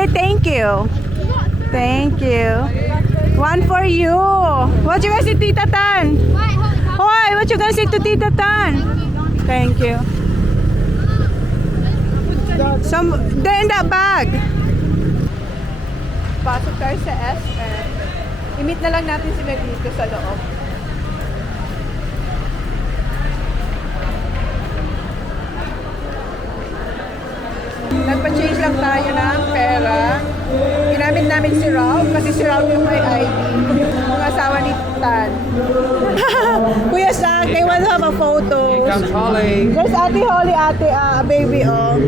Say thank you. Thank you. One for you. What you gonna say, Tita Tan? Hoy, what you gonna say to Tita Tan? Thank you. Some, in that bag. Pasok tayo sa SM. I-meet na lang natin sila dito sa loob. Nagpa-change lang tayo ng pera. Ginamit namin si Ralph kasi si Ralph yung may ID. Yung asawa ni Tan. Kuya Sang, they want to have a photo. Here comes Holly. There's Ate Holly, a baby, oh.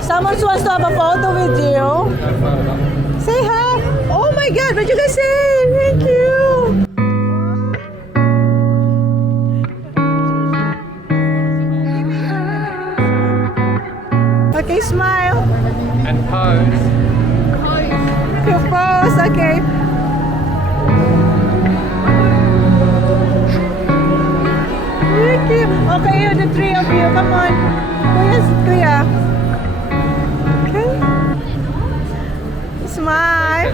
Someone wants to have a photo with you. Say hi. Oh my God, what you guys say? Thank you. Okay, smile. And pose. You pose, okay. Thank you. Okay, you, the three of you. Come on. Kuya. Okay. Smile.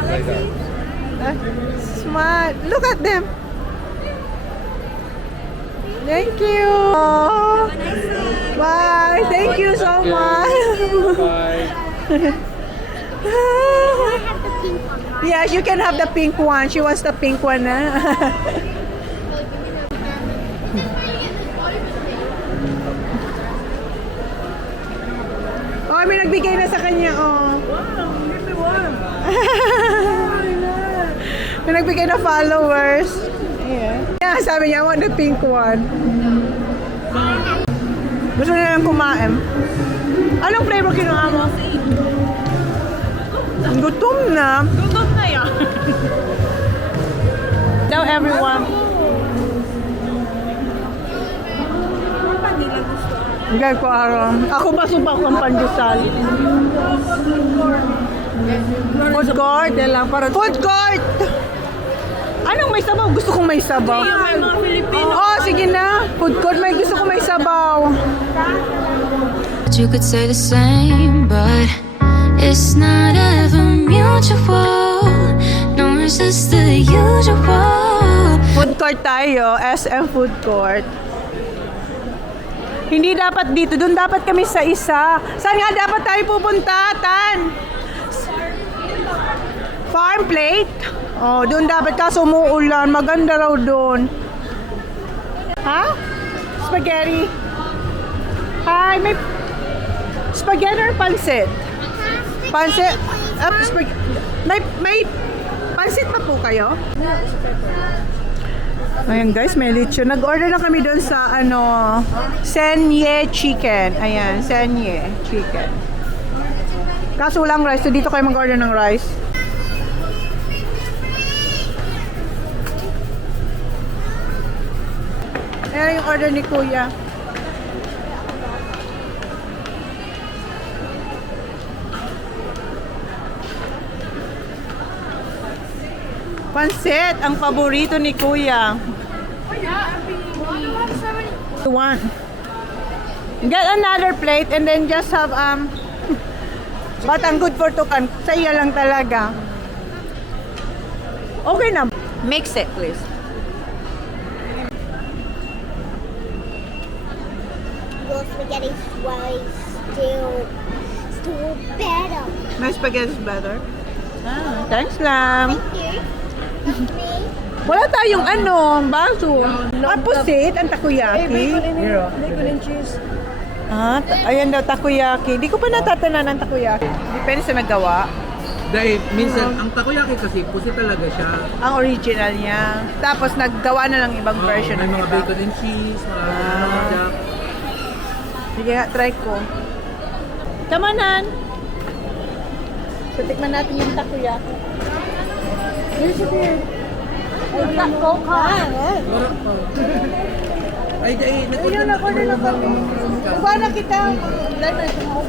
Smile. Look at them. Thank you. Bye. Thank you so much. Bye. Yes, you can have the pink one. She wants the pink one. Oh, may nagbigay na sa kanya, oh. Wow, give one. May nagbigay na followers. Yeah, sabi niya, I want the pink one. Gusto niya lang kumain. Anong flavor kinuha mo? Gutom na. Gutom na yan. Now everyone. Gay ko araw. Ako ba suba ko ang pandesal? Food court. Food court! Anong may sabaw? Gusto kong may sabaw. May mga Filipino. Oh, sige na. Food court, may gusto kong may sabaw. You could say the same, but it's not ever mutual. No, it's just the usual. Food court tayo. SM food court. Hindi dapat dito. Doon dapat kami sa isa. Saan nga dapat tayo pupunta, Tan? Farm plate? Oh, doon dapat kaso umuulan. Maganda raw doon. Ha? Spaghetti? Hi, may spaghetti or pansit? Pansit? May pansit pa po kayo? Ayan guys, may lechon. Nag-order na kami doon sa Senye Chicken. Ayan, Senye Chicken. Kaso walang rice. So dito kayo mag-order ng rice. Ayan yung order ni Kuya. Pansit, ang paborito ni Kuya. One. Get another plate and then just have but ang good for tukan. Sa iya lang talaga. Okay na. Mix it, please. Your spaghetti was still better. My spaghetti is better. Thanks lang. Wala tayong baso. Pusit, ang takoyaki. Bacon and cheese. Ayan daw, takoyaki. Di ko pa natatanan ang takoyaki. Depende sa nagawa. Dahil minsan, ang takoyaki kasi, pusi talaga siya. Ang original niya. Tapos naggawa na ng ibang version. May ng mga iba. bacon and cheese, mga Sige nga, try ko. Kamanan! So, tikman natin yung takoyaki. Here's it here. Ay, Coke ha? Ay, Ayun, nakorder na kami. Uba na kita.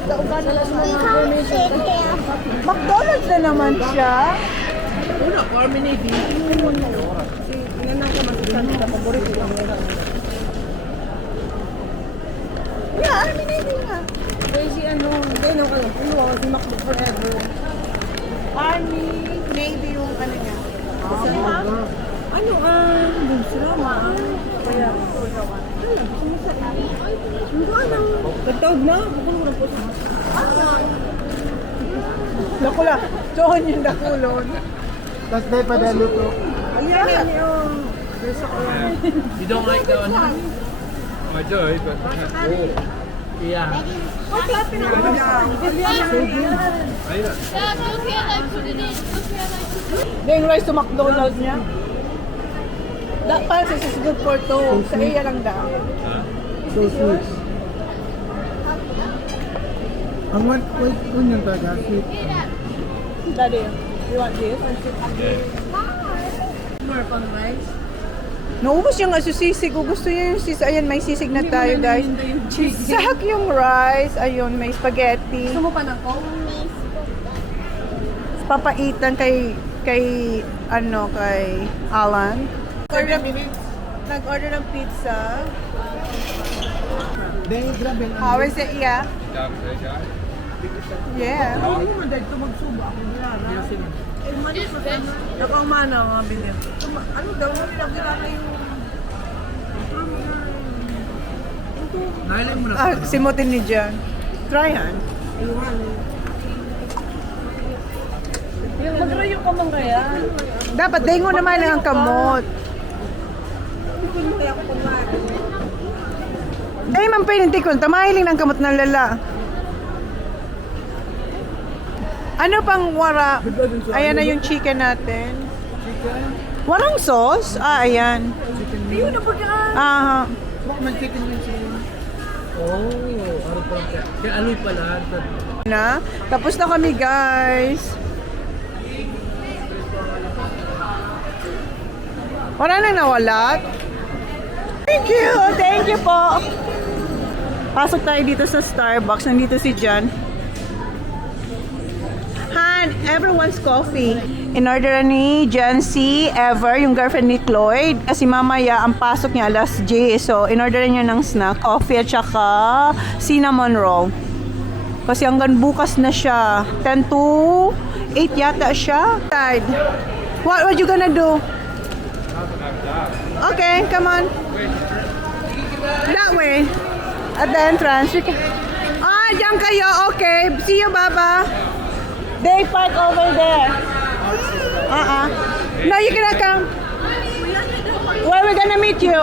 Uba na lang McDonald's na naman siya. una, Carmenade. Inanang ko masusan sa paborito ko. Yeah, Carmenade nga. Crazy ano, hindi no ka lang. Si McDo forever. Army, Navy yung ano niya. Ano dun sila kaya, nagtawag na, bukong ko na po siya. Dakula. Chon yung dakulon. Tapos na ipadalo ko. Ayan yung... Gusto ko yan. You don't like that one? I do, but... Oh. Yeah. Yung rice to McDonald's niya. That pulses is good for two. Sa iya lang daw. So sweet. Ang wait yung taga sweet. Daddy, you want this? More pang rice. Naubos yung sisig. Kung gusto niya yung sisig. Ayan, may sisig na tayo, guys. Sak yung rice. Ayun, may spaghetti. Gusto mo pa ng coke? Papaitan kay Alan. Nag-order ng pizza. Dahil grabe. How is it, yeah? Yeah. Hindi mo dahil ito magsuba ako nilara. Ako ang mana mga bilhin. Ano daw, kailangan yung... Nailan mo na. Simutin ni John. Try han. Magrayo ka man kaya? Dapat dengo naman ang kamot. Ay, man pinintikon. Tamahiling ng kamot ng lala. Ano pang wara? Ayan na yung chicken natin. Walang sauce? Ayan. Ayun na po ka! Aha. Baka man chicken yung sa'yo. Oh, araw pa lang. Kaya aloy pala. Na. Tapos na kami, guys. Wala nang nawalat. Thank you! Thank you po! Pasok tayo dito sa Starbucks. Nandito si John. Han, everyone's coffee. In-order ni John C. Ever, yung girlfriend ni Cloyd. Kasi mamaya, ang pasok niya alas 10. So, in-order niya ng snack, coffee at saka cinnamon roll. Kasi hanggang bukas na siya. 10 to 8 yata siya. What you gonna do? Okay, come on. That way. At the entrance. Diyan kayo. Okay. See you, Baba. They park over there. No, you cannot come. Where we gonna meet you?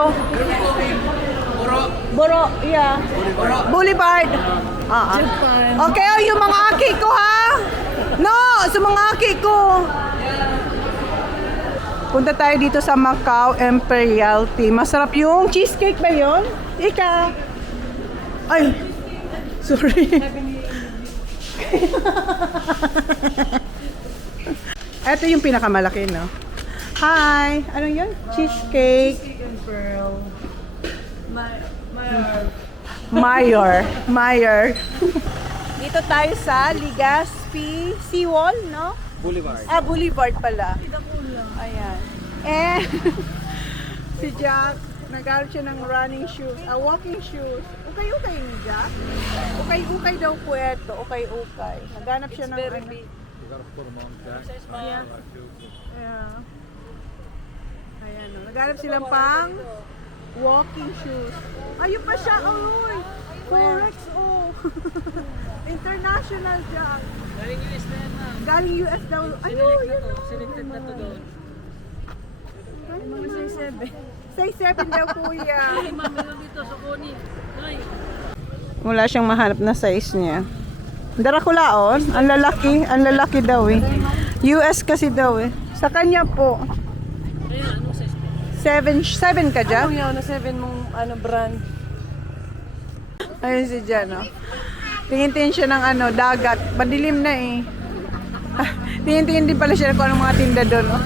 Boro, yeah. Boulevard. Okay, yung mga aki ko, ha? No, sa mga aki ko. Punta tayo dito sa Macau Imperialty. Masarap yung cheesecake ba yun? Ika. Ay, sorry. Ito yung pinakamalaki, no? Hi! Ano yun? Cheesecake. Mayor. Dito tayo sa Legazpi Seawall, no? Boulevard. Boulevard pala. Ayan. And si Jack, nag-aaral siya ng running shoes, walking shoes. Ukay-ukay ni Jack. Ukay-ukay daw po ito. Ukay-ukay. Naghanap siya ng ano. Yeah. Ayan, no. Naghanap silang pang walking shoes. Ayun pa siya, oy! Forex, oh! International Jack. Galing US na yan, ma'am. Galing US daw. Ayun, yun. Selected na to doon. Mga size 7. Size 7 daw, kuya. Ay, ma'am, meron dito sa Koni. Ay. Wala siyang mahanap na size niya. Darakulaon, ang lalaki daw eh. US kasi daw eh. Sa kanya po. Ayan, anong size? 7 ka dyan? Anong yaw na 7 mong brand? Ayun si Jan, oh. Tingin-tingin siya ng dagat. Madilim na eh. Tingin-tingin din pala siya kung anong mga tinda doon, oh.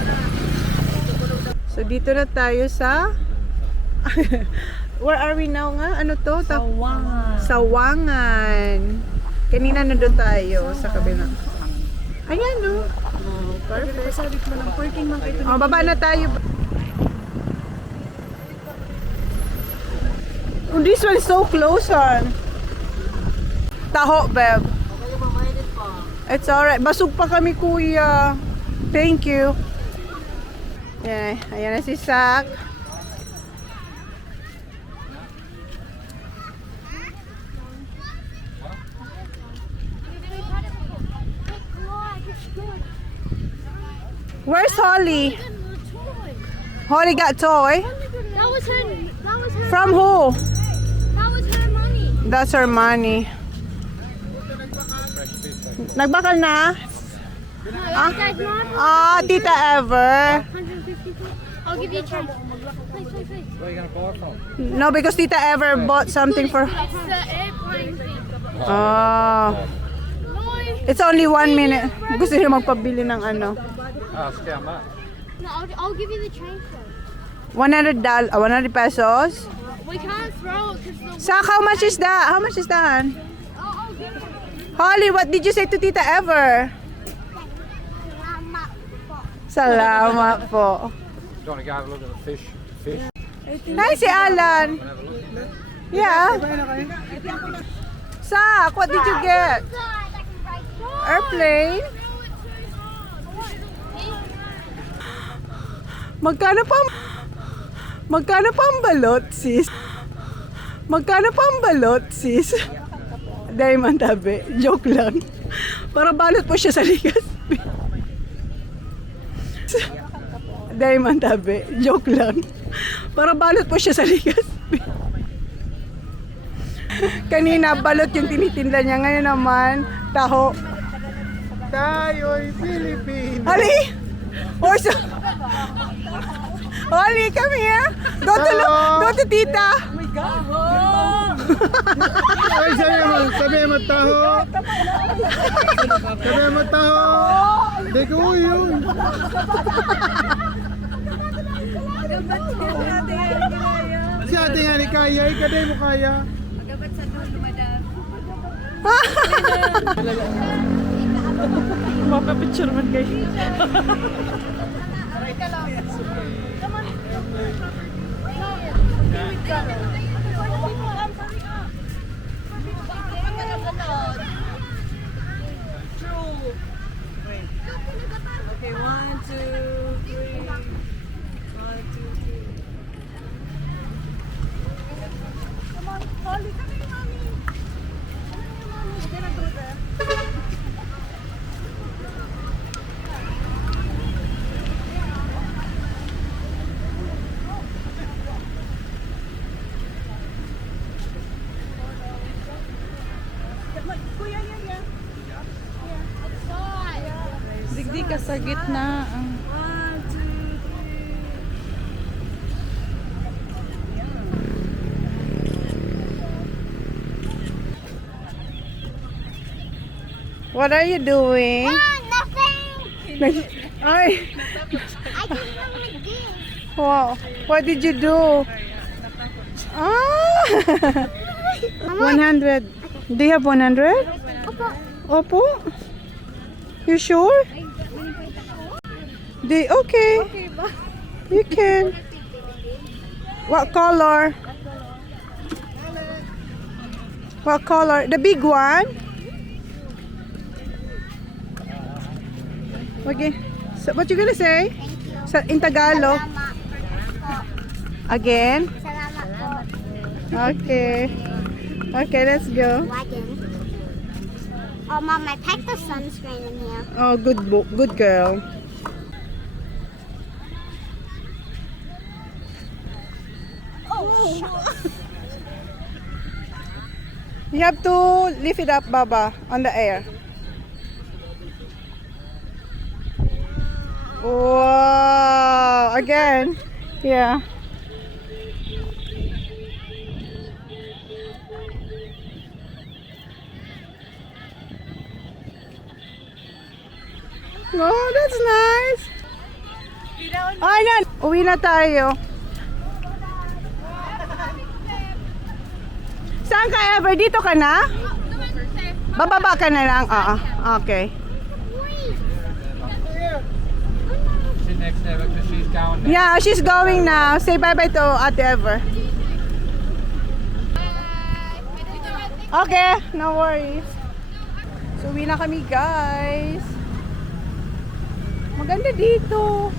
So, dito na tayo sa... Where are we now nga? Ano to? Sawangan. Sawangan. Kanina na doon tayo sa kabila. Ayan, no? Perfect. Pasabit mo lang. Working man kayo. Baba na tayo. Oh, this one's so close, on. Taho, Beb. It's alright. Basog pa kami, kuya. Thank you. Yan, ayan na si Sak. Where's Holly? Holly got toy? That was her. From who? That was her money. That's her money. Nagbakal na? Tita Ever. 150. I'll give you a chance. Please. Where are you going to buy from? No, because Tita Ever bought something for... It's the airplane thing. It's only 1 minute. Gusto niya magpabili ng ano. Scam that. No, I'll give you the change for $100, 100 pesos. We can't throw it because the... Sak, how much is that? How much is that? I'll give it. Holly, what did you say to Tita Ever? Salamat po. Do you want to go have a look at the fish? Hi, si Alan. Yeah. Sak, what did you get? Airplane? Magkano pang balot, sis? Magkano pang balot, sis? Diamond tabi. Joke lang. Para balot po siya sa Legazpi. Diamond tabi. Joke lang. Para balot po siya sa Legazpi. Kanina balot yung tinitinda niya. Ngayon naman, taho. Tayo'y Filipino. Ali! Orso! Oli, come here! Go to tita! Ay, sabi mo taho. Sabi mo taho. Hindi ko yun. Si ate nga ni Kaya, ikaday mo kaya. Mapapicture man kayo. Okay, 1, 2, 3. 1, 2, 3. Come on, Holly, come here, mommy. We're gonna go there. Kuya, yeah. Digdi ka sa gitna. 1, 2, 3. What are you doing? Nothing. Ay, I just want to give. wow. What did you do? Ah! 100. Do you have 100? Opo. You sure? Okay. You can. What color? What color? The big one? Okay. So what you gonna say? In Tagalog. Again? Salamat po. Okay. Okay, let's go. Wagon. Oh, Mom, I packed the sunscreen in here. Oh, good girl. You have to lift it up, Baba, on the air. Wow! Again. Yeah. Oh, that's nice. Ayan, uwi na tayo. Saan ka, Ever? Dito ka na? Bababa ka na lang. Okay. Sit next to her because she's going now. Yeah, she's going now. Say bye-bye to Ate Ever. Okay, no worries. So, uwi na kami, guys. Maganda dito.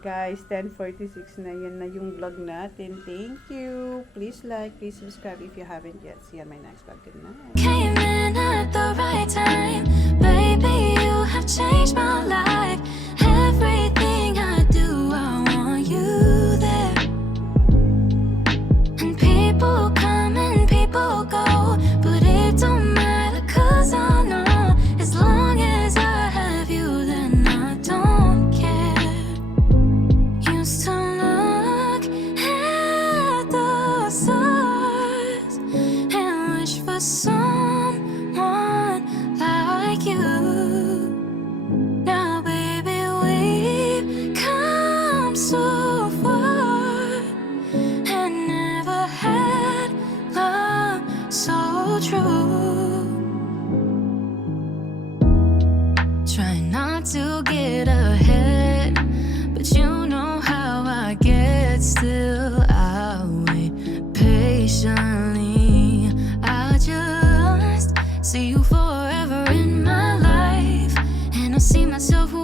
Guys, 10:46 na. Yan na yung vlog natin. Thank you. Please like, please subscribe if you haven't yet. See you on my next vlog. Good night. Came in at the right time. Baby, you have changed my life. Everything I do, I want you there. And people come and people go, but it don't matter, 'cause I know as long as I have you, then I don't care. Used to look at the stars and wish for someone like you. Now, baby, we've come so far and never had love so true. Try not to get ahead, but you know how I get. Still, I'll wait patiently. I just see you forever in my life, and I see myself